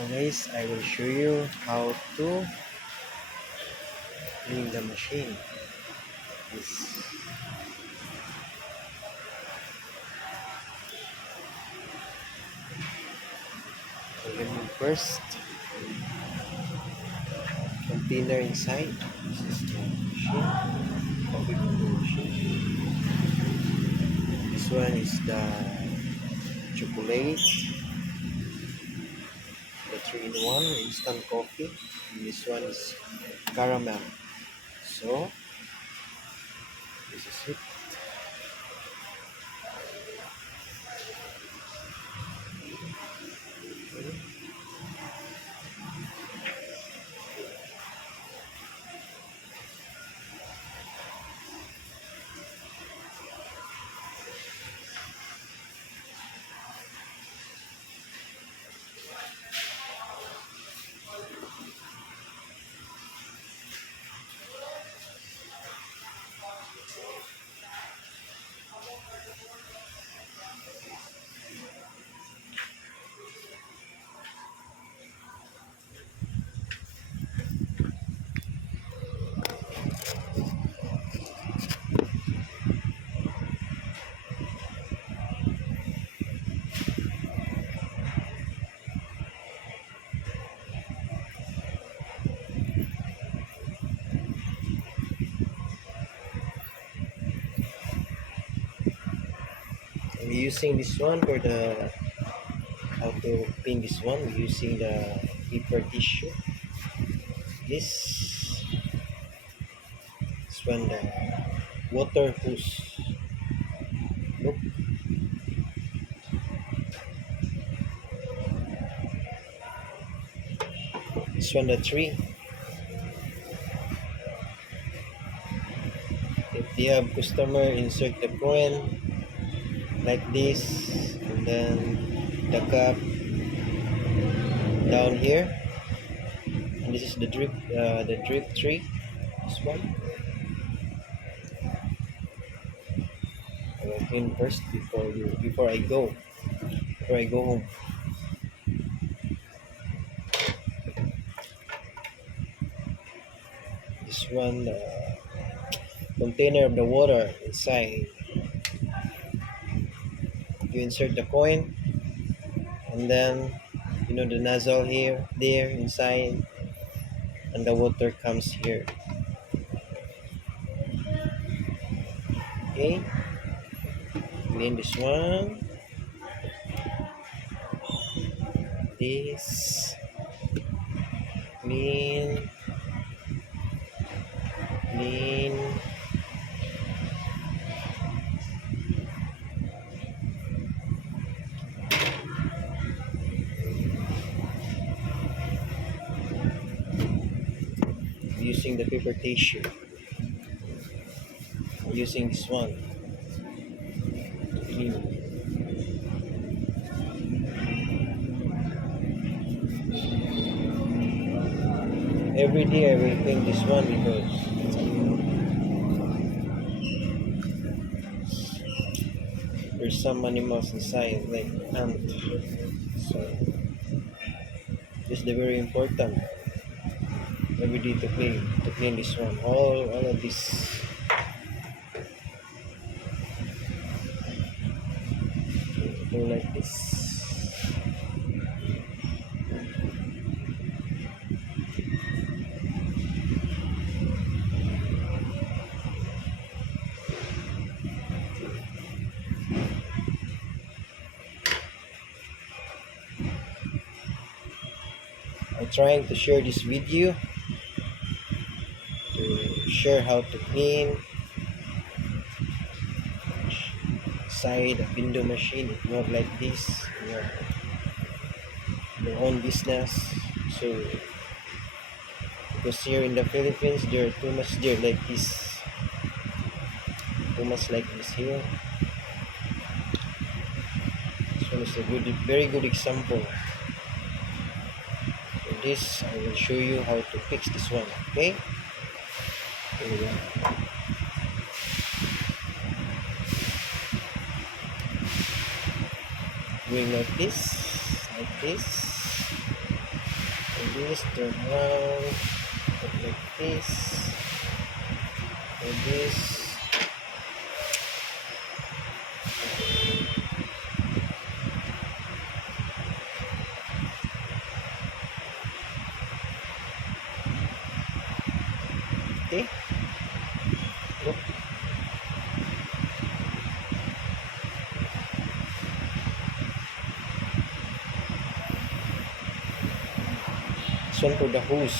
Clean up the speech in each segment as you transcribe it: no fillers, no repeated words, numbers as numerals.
Now guys, I will show you how to clean the machine. This remove first container inside. This is the machine, coffee machine. This one is the chocolate, the 3-in-1 instant coffee. And this one is caramel. So this is it. We're using this one for the how to clean this one. We're using the paper tissue. This one the water hose. Look, this one the tree. If they have customer, insert the coin like this, and then the cup down here. And this is the drip tree. This one. I will clean first before I go home. This one, the container of the water inside. You insert the coin, and then the nozzle there inside, and the water comes here. Okay, clean this one. This clean. Using the paper tissue. Using this one to clean. Every day I will clean this one because there's some animals inside like ant. So this is very important. Every day to clean this one. All of this. Do like this. I'm trying to share this video to share how to clean side a window machine. If you have like this, your own business. So because here in the Philippines there are too much there like this, here. This one is a very good example. For this I will show you how to fix this one. Okay, here we go. Doing like this. this, turn around, put like this, like this. Okay, look. This one for the hose.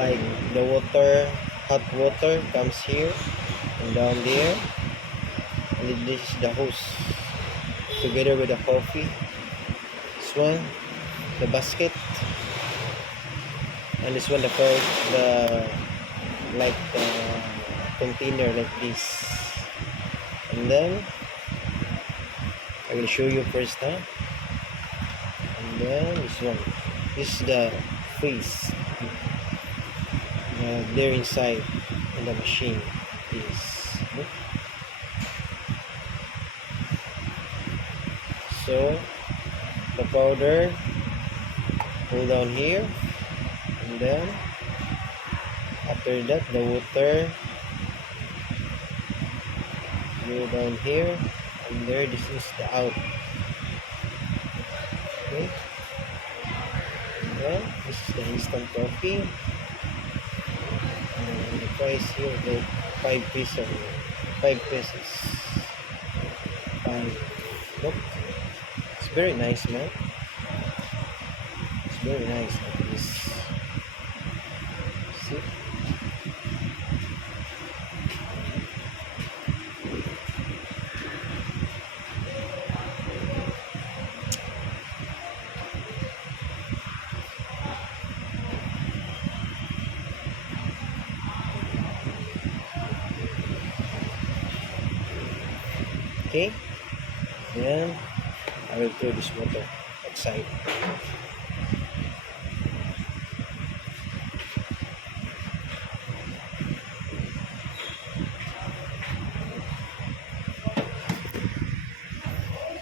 Like the water, hot water comes here and down there. And this is the hose. Together with the coffee. This one, the basket. And this one, the like the container like this. And then I will show you first, huh? And then this one. This is the face. There inside in the machine is. So the powder go down here, and then after that the water go down here, and there this is the out. Okay, and then this is the instant coffee, and the price here like 5 pesos, 5 pesos, 5. Look, it's very nice, man. It's very nice like this. See? Okay, then I will throw this water outside.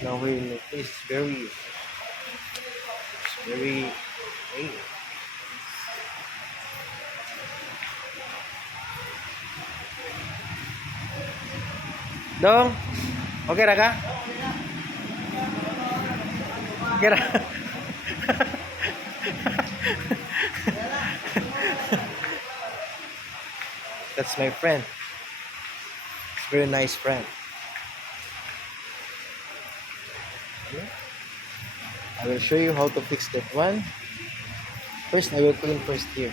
Now we will it's very hey. Dong, okay ra ka? Okay ra. That's my friend. It's very nice friend. Okay. I will show you how to fix that one. First, I will clean first here.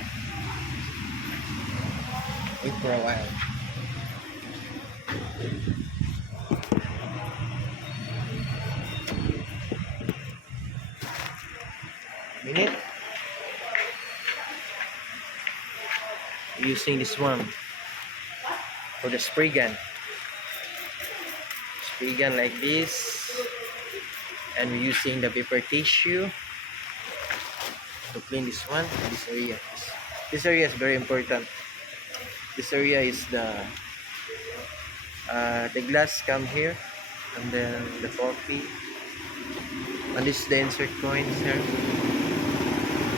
Wait for a while. Minute. Using this one for the spray gun. Spray gun like this, and we're using the paper tissue to clean this one, this area. This area is very important. This area is the glass come here, and then the coffee, and this is the insert coins here.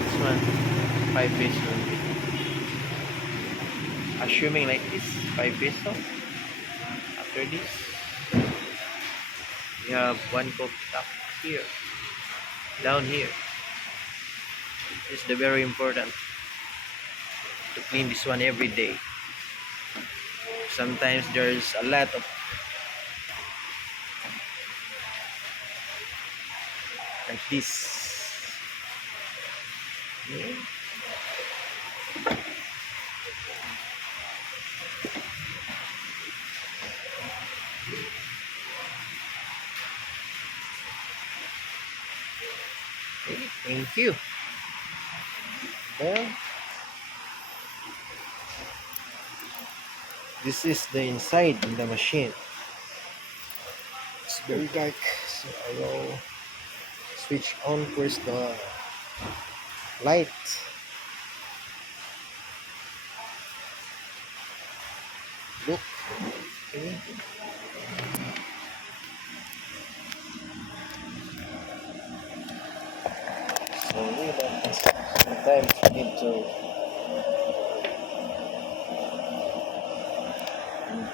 This one 5 peso, assuming like this 5 peso. After this we have one coffee cup here, down here. This is the very important to clean this one every day. Sometimes there's a lot of like this. Okay. Okay, thank you. Well, this is the inside in the machine. It's very dark, so I will switch on first the light. Look, okay. Sorry about this. sometimes you need to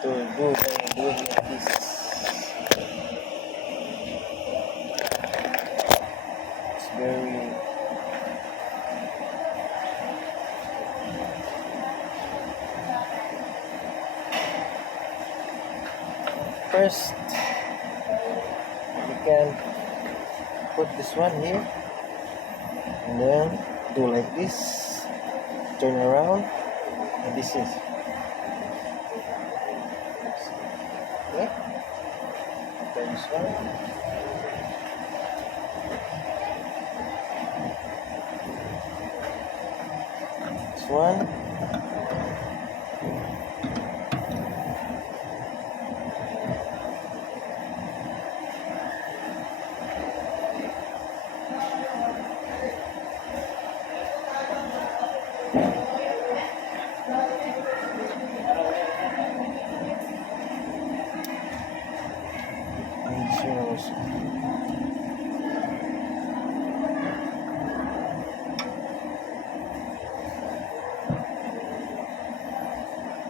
doing like this. It's very first you can put this one here and then do like this, turn around, and this is okay. Turn this one. This one. And this one also.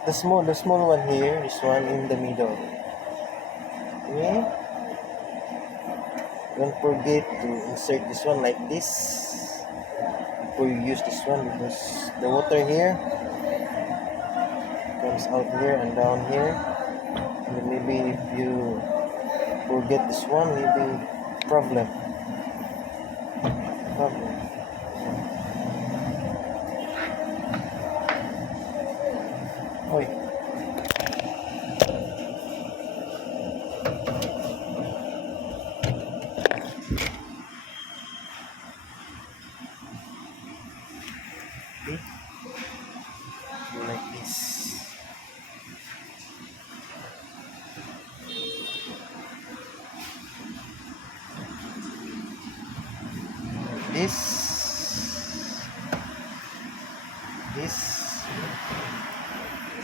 The small one here, this one in the middle. Okay. Don't forget to insert this one like this before you use this one, because the water here comes out here and down here, and then maybe if you forget this one, maybe problem. Oi. Okay. Do like this.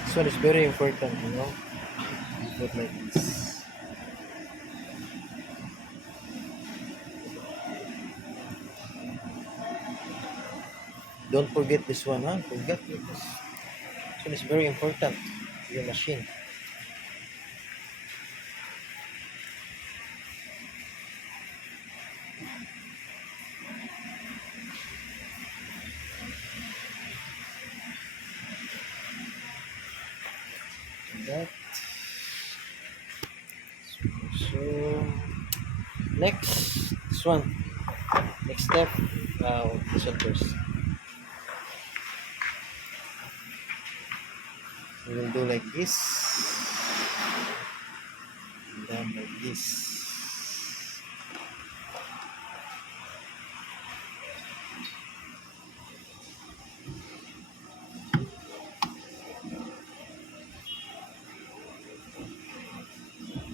This one is very important, you know. Put like this. Don't forget this one, huh? Forget this. This one is very important to your machine. That. So next, this one. Next step. This one first. We will do like this, and then like this.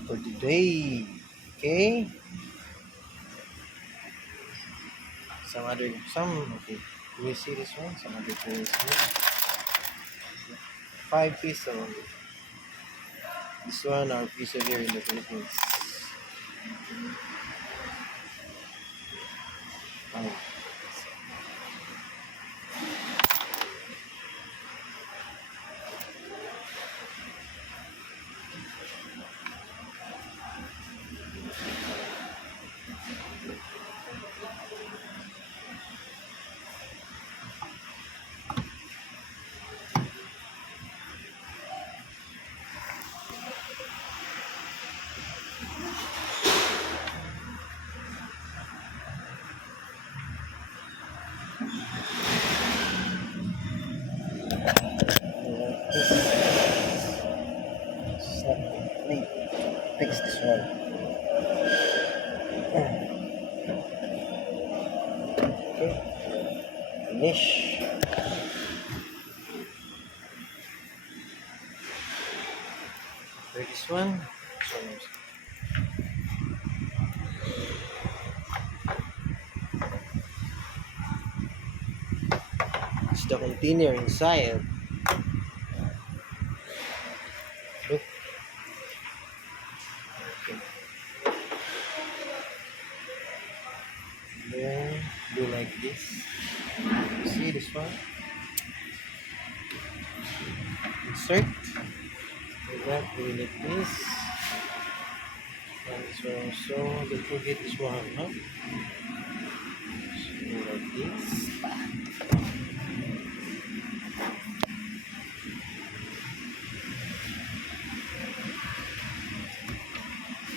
For today, okay. Okay. Do we see this one? Some other tools here. 5 pieces only. This one our piece here in the Philippines. 5. It's not complete. Fix this one. Okay. Finish. For this one. It's the container inside. Look. Okay. Then do like this. See this one? Insert. Like that, do like this. And this one also, don't forget this one, huh? So, do like this.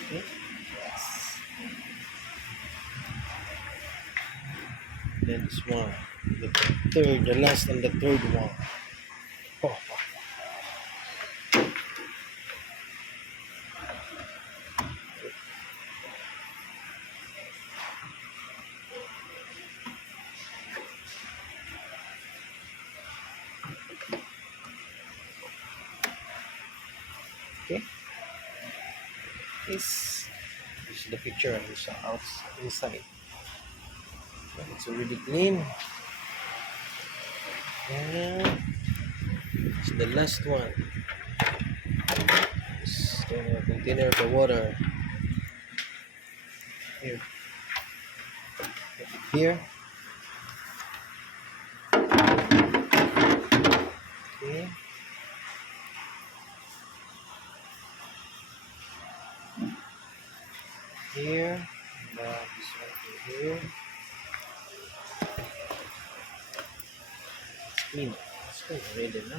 Okay. Yes. Then this one. The last and the third one. Oh. Okay. This is the picture and it's inside. It's already clean. And it's the last one. It's the container of the water. Here. Here. Okay. Here. And this one here. It's clean. It's clean already, no?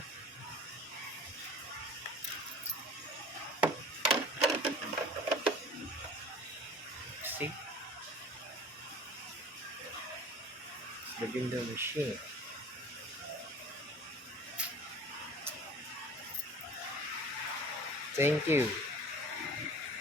See? It's the window machine. Thank you.